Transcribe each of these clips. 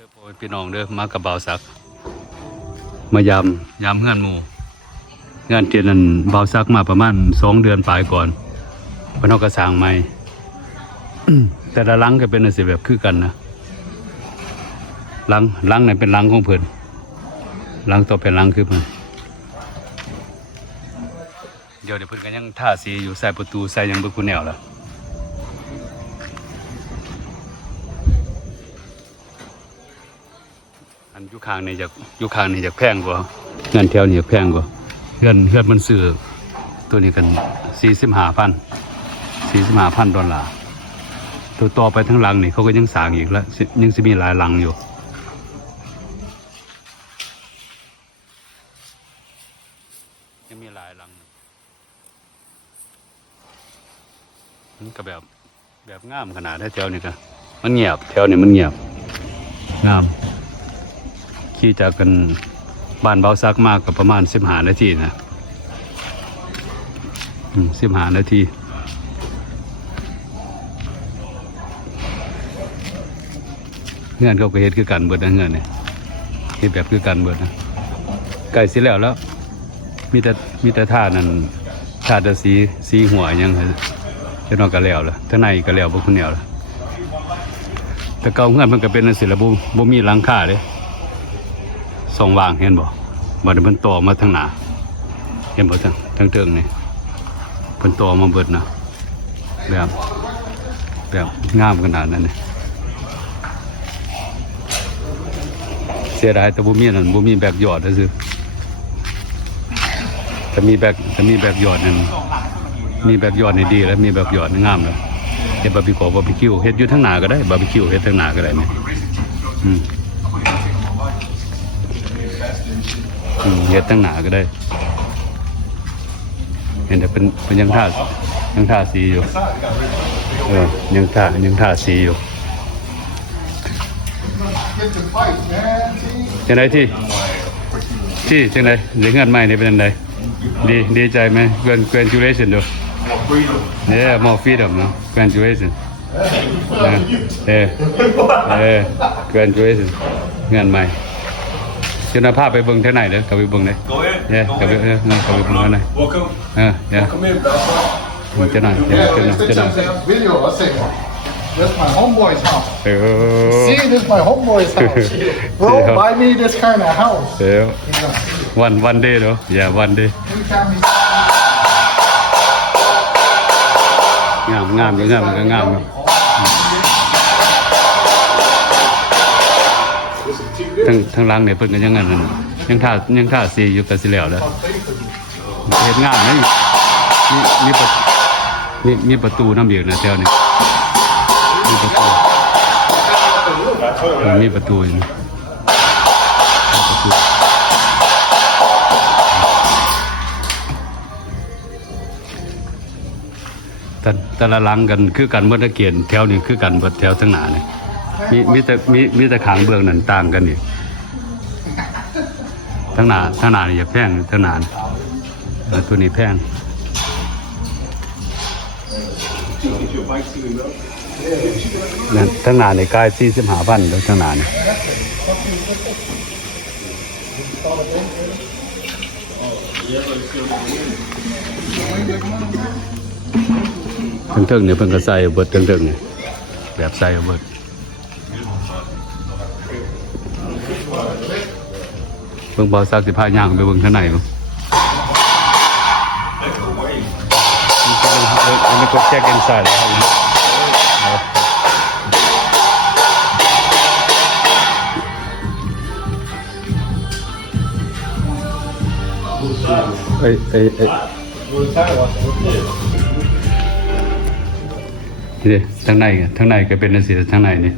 เด้อพ่อพี่น้องเด้อมากับบ่าวซักมายามเฮือนหมู่งานเจ็ดนั้นบ่าวซักมาประมาณ2 เดือนปลายก่อนเพิ่นเฮาก็สร้างใหม่ แต่ละหลังก็เป็นจังซี่แบบคือกันนะหลังนั้นเป็นหลังของเพิ่นหลังต่อเป็นหลังคือเพิ่นเดี๋ยวเพิ่นก็ยังทาสีอยู่ใส่ประตูใส่หยังบ่คูแนวล่ะอันอยู่ข้างนี่จากแพงกว่าเงินแถวนี่แพงกว่าเฮือนมันซื้อตัวนี้กัน45,000 ดอลลาร์ตัวต่อไปทั้งหลังนี่เขาก็ยังสร้างอีกแล้วยังสิมีหลายหลังอยู่ยังมีหลายหลังมันก็แบบงามขนาดแถวนี้ก็มันเงียบแถวนี้มันเงียบงามขี่จากกันบ้านเบาซักมากกับประมาณ15 นาทีนะ15 นาทีเงื่อนเขาก็เฮ็ดคือกันเบิดนะเงื่อนนี่เฮ็ดแบบคือกันเบิดนะใกล้สิแล้วมีแต่ท่านั้นท่าแต่สีหัวยังจะนอนก็แล้วล่ะทั้งในก็แล้วบ่คุณแนวล่ะแต่เก่าเงื่อนมันก็เป็นจังซี่ล่ะบ่มีหลังคาเด้สองวางเห็นบ่บัดนี้เพิ่นต่อมาทางหน้าเห็นบ่ทางเทิงนี่เพิ่นต่อมาเบิดนะแบบงามขนาดนั้นนี่เสียดายแต่บ่มีนั่นบ่มีแบกยอดซื่อถ้ามีแบกยอดนั่นมีแบกยอดนี่ดีแล้วมีแบกยอดนี่งามแล้วเฮ็ดบาร์บีคิวเฮ็ดอยู่ทางหน้าก็ได้บาร์บีคิวเฮ็ดทางหน้าก็ได้แม่เฮ็ดทางหน้าก็ได้เห็นแต่เป็นยังท่าสีอยู่ยังท่าสีอยู่จังไดที่จังไดเรื่องงานใหม่นี่เป็นจังไดดีใจไหมcongratulations ดูเนี่ยmore freedom เนาะ congratulations congratulations งานใหม่เจ้าหน้าภาพไปเบิ่งเท่าไหร่เด้อกลับไปเบิ่งเลยเนี่ยกลับไปเบิ่งเท่าไหร่เจ้าหน้า Video, I say, that's my homeboy's house. See, this is my homeboy's house. Bro, buy me this kind of house. One day though, yeah, one day. งามมันก็งามอยู่ทั้งหลังเนี่ยเพิ่นก็ยังงั้นยังท่าสีอยู่ก็สิแล้วเฮ็ดงามนะมีประตูน้ำอีกนะแถวนี้มีประตูอยู่นะแต่ละหลังกันคือกันเมื่อตะเกียนแถวนี้คือกันเบิดแถวทั้งหน้านี่มีแต่ขางเบื้องนั่นต่างกันนี่ทั้งหน้านี่อย่าแพงทั้งหน้าตัวนี้แพงนั่นทั้งหน้านี่กาย45,000แล้วทั้งหน้านี่เทิงๆเนี่ยเพิ่นก็ใส่เบิดเทิงๆเนี่ยแบบใส่เบิดเบิ่งบ่ซักสิพาย่างไปเบิ่งข้างในบ่อันนี้ก็แค่กันใส่นี่ทางในก็เป็นจังซี่ทางในนี่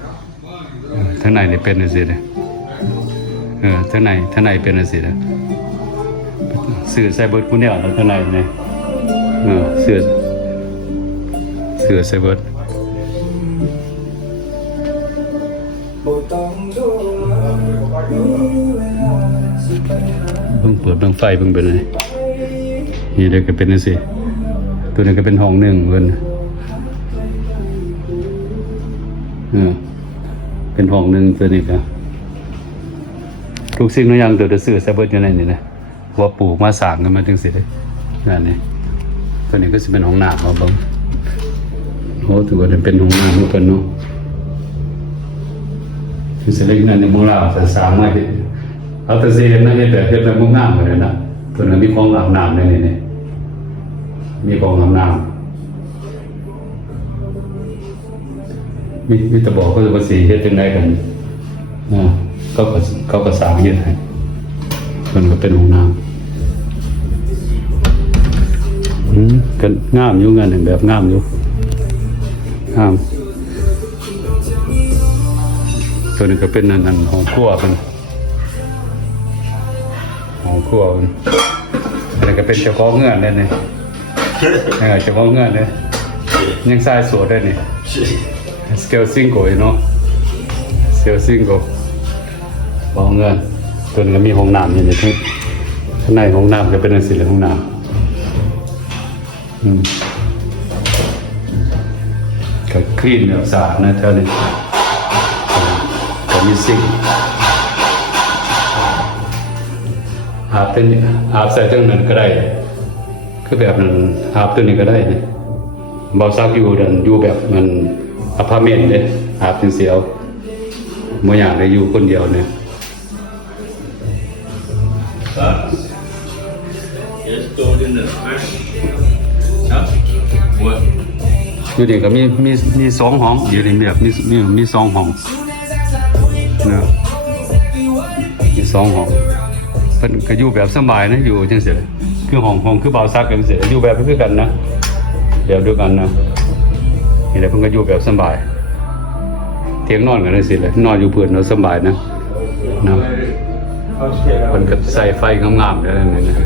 ทางในนี่เป็นจังซี่เด้ทางในเป็นจังซี่เด้อสื่อใส่เบิดกูแนวแล้วทางในนี่สื่อใส่เบิดเบิ่งเปิดเบิ่งไฟเบิ่งเป็นไงนี่เด้ก็เป็นจังซี่ตัวนี้ก็เป็นห้อง1เพิ่นเป็นห้อง1ตัวนี้ก็ ทุกสิ่งทุกอย่างตัวจะซื้อใส่เบิดอยู่ในนี่นะว่าปลูกมาสร้างกันมาจังซี่เด้นั่นนี่ตัวนี้ก็สิเป็นห้องน้ำเอาเบิ่งโอ้ถือว่าเป็นห้องน้ำของเพิ่นเนาะคือสิเล็กนั่นในหมู่ลาวสร้างมาเฮ็ดเอาแต่สิเฮ็ดนั่นเฮ็ดแบบงามๆเลยนะตัวนั้นมีของอาบน้ำนี่มีของอาบน้ำมีแต่บอกก็จะว่าสิเฮ็ดจังไดกันเขาก็สร้างเฮ็ดให้มันก็เป็นห้องน้ำก็งามอยู่งานหนึ่งแบบงามอยู่งามตัวนี้ก็เป็นนั่นห้องครัวเป็นห้องครัวเป็นอันนี้ก็เป็นเจ้าของเงื่อนเลยนี่เจ้าของเงื่อนเลยยังใส่สวดได้นี่สเกลซิงโก้เนาะสเกลซิงโก้ห้องเงื่อนตัวนี้ก็มีห้องน้ำอยู่ในที่ข้างในห้องน้ำก็เป็นสีเหลืองห้องน้ำก็คลีนแบบสะอาดนะเท่านี้ก็มีซิงอาบเป็นอาบใส่ตั้งนั้นก็ได้คือแบบนั้นอาบตัวนี้ก็ได้เนี่ยบ่ซักอยู่แบบมันอพาร์ตเมนต์เนี่ยอาบเป็นเสียวบ่อยากได้อยู่คนเดียวเนี่ยอยู่นี่ก็มี2ห้องอยู่นี่แบบมี2ห้องนะมี2ห้องเพิ่นก็อยู่แบบสบายนะอยู่จังซี่คือห้องคือบ่าวซักจังซี่อยู่แบบคือกันนะเดี๋ยวดูกันนะนี่แหละเพิ่นก็อยู่แบบสบายเตียงนอนกันจังซี่แหละนอนอยู่เพิ่นเนาะสบายนะเพิ่นก็ใส่ไฟงามๆได้นั่นนะ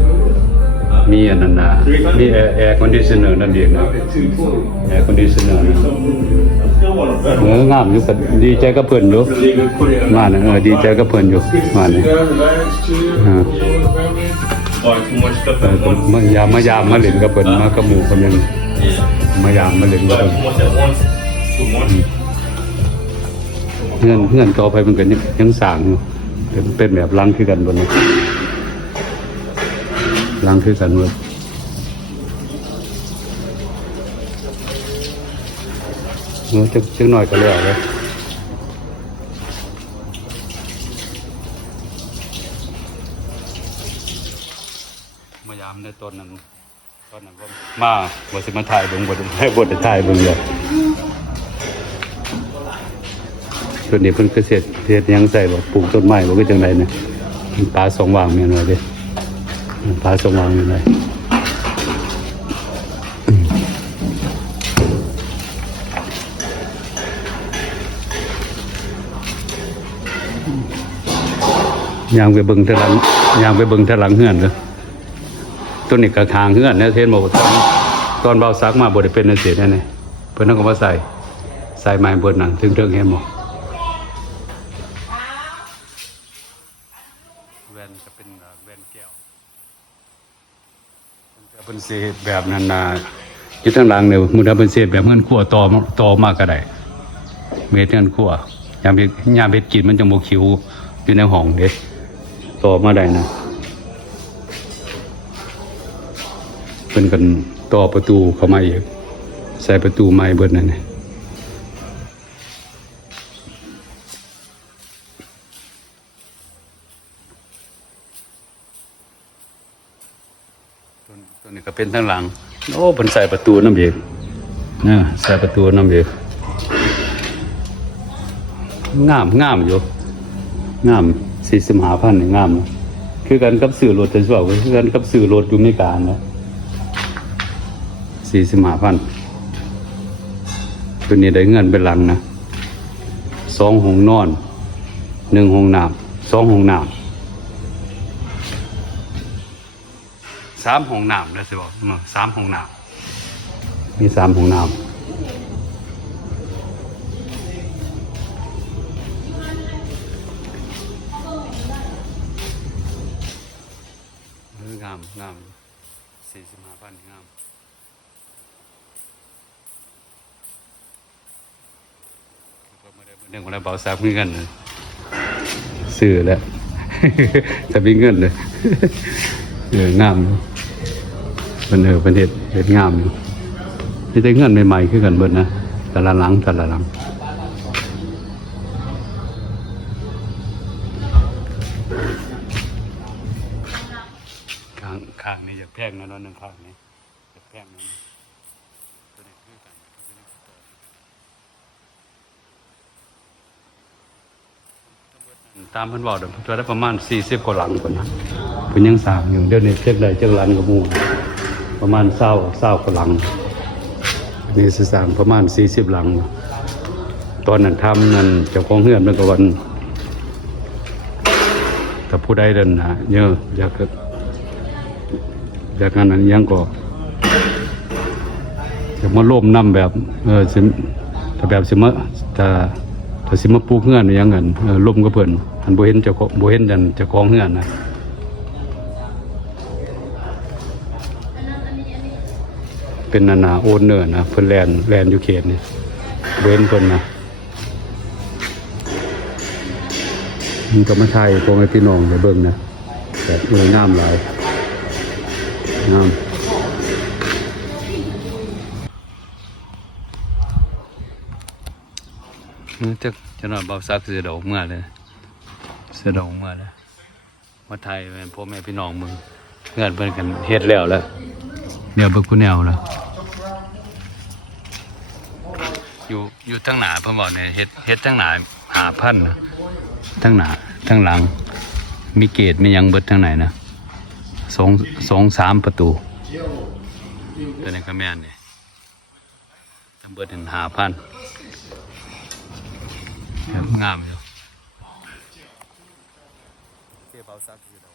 มีอันนั้นนะมีแอร์คอนดิชันเนอร์นั่นเองนะแอร์คอนดิชันเนอร์นะงามอยู่ก็ดีใจกับเพิ่นอยู่มาน่ะดีใจกับเพิ่นอยู่มานี่มายามมาเล่นกับเพิ่นมากับหมู่เพิ่นยังมายามมาเล่นกับเพิ่นเงื่อนต่อไปมันก็ยังสร้างอยู่เป็นแบบลังคือกันบนนี้ลังคือกันหมดจังหน่อยก็แล้วเลยมายามในต้นนั้นก็มาบ่สิมาถ่ายเบิ่งบ่ได้ถ่ายเบิ่งเลยส่วนนี้เพิ่นเกษตรยังใส่บ่ปลูกต้นไม้บ่คือจังได๋เนี่ยปลาสองวางแม่นว่าเด้ปลาสว่างอยู่ไหนยางไปเบิ่งทะลังเฮือนเลยตัวนี้กระทางเฮือนเนี่ยเทนบอกตอนเบาซักมาบดเป็นนั่นเสียแน่ๆเพื่อนต้องก็มาใส่ไม้บนนั่นถึงเรื่องเห็นหมดแว่นจะเป็นแว่นแก้วเป็นเศษแบบนั้นนะอยู่ทางหลังเนี่ยมันเป็นเศษแบบเงินขั้วต่อมากก็ได้เม็ดเงินขั้วยามเฮ็ดกินมันจะโมคิวอยู่ในห้องเด็ดต่อมาได้นะเป็นกันต่อประตูเข้ามาอีกใส่ประตูไม้เบิดนั่นนี่ตัวนี้ก็เป็นทางหลังโอ้เป็นใส่ประตูน้ำเอกนะใส่ประตูน้ำเอกงามอยู่งาม45,000นี่งามนะคือกันกับสื่อรถแต่ส่วนคือกันกับสื่อรถอยู่ไม่การนะ45,000ตัวนี้ได้เงินเป็นหลังนะ2ห้องนอน1ห้องน้ำ2ห้องน้ำ3ห้องน้ำนะสิบอก3ห้องน้ำมี3ห้องน้ำงาม45,000งามก็ไม่ได้เรื่องอะไรเบาซับเหมือนกันนะซื้อแล้ว จะมีเงินเลยงามอยู่เป็นเป็นเห็ดงามอยู่นี่แต่เงินใหม่ๆขึ้นกันเบิดนะแต่ละหลังข้างนี่จะแพงนะน้อยหนึ่งข้างนี้จะแพงนะตามเพิ่นบอกเดี๋ยวตัวได้ประมาณ40กว่าหลังคนนะเพิ่นยังสร้างอยู่เดี๋ยวนี้เจ็กได้เจ็กหลังกับหมู่ประมาณ20กว่าหลังนี่สิสร้างประมาณ40หลังตอนนั้นทำนั่นเจ้าของเฮือนมันก็วันถ้าผู้ใดเดินนะเยอะอยากงานนั้นยังก็อยากมาร่วมนำแบบสิถ้าแบบสิมาถ้าสิมาปลูกเฮือนอย่างนั้นร่วมกับเพิ่นอันบ่เห็นเจ้าของบ่เห็นดันเจ้าของเฮือนนะเป็นนาโอนเนอร์นะเพิ่นแลนอยู่เขตนี่บ่เห็นเพิ่นนะมันก็มาไทยพวกพี่น้องได้เบิ่งนะแบบงามหลายงามจะนอนเบาซักเสือดอกเมื่อเลยมาไทยเป็นพ่อแม่พี่น้องมึงเงินเพิ่นกันเฮ็ดแล้วเนี่ยเบิ่งกูแนวแล้วอยู่ทั้งหน้าเพิ่นบอกเนี่ยเฮ็ดทั้งหน้า5,000นะทั้งหน้าทั้งหลังมีเกตมีหยังเบิดทั้งไหนนะ2-3ประตูตัวนี้ก็แม่นนี่เบิดถึง5,000งามอยู่เสียเบาซักอยู่ดอก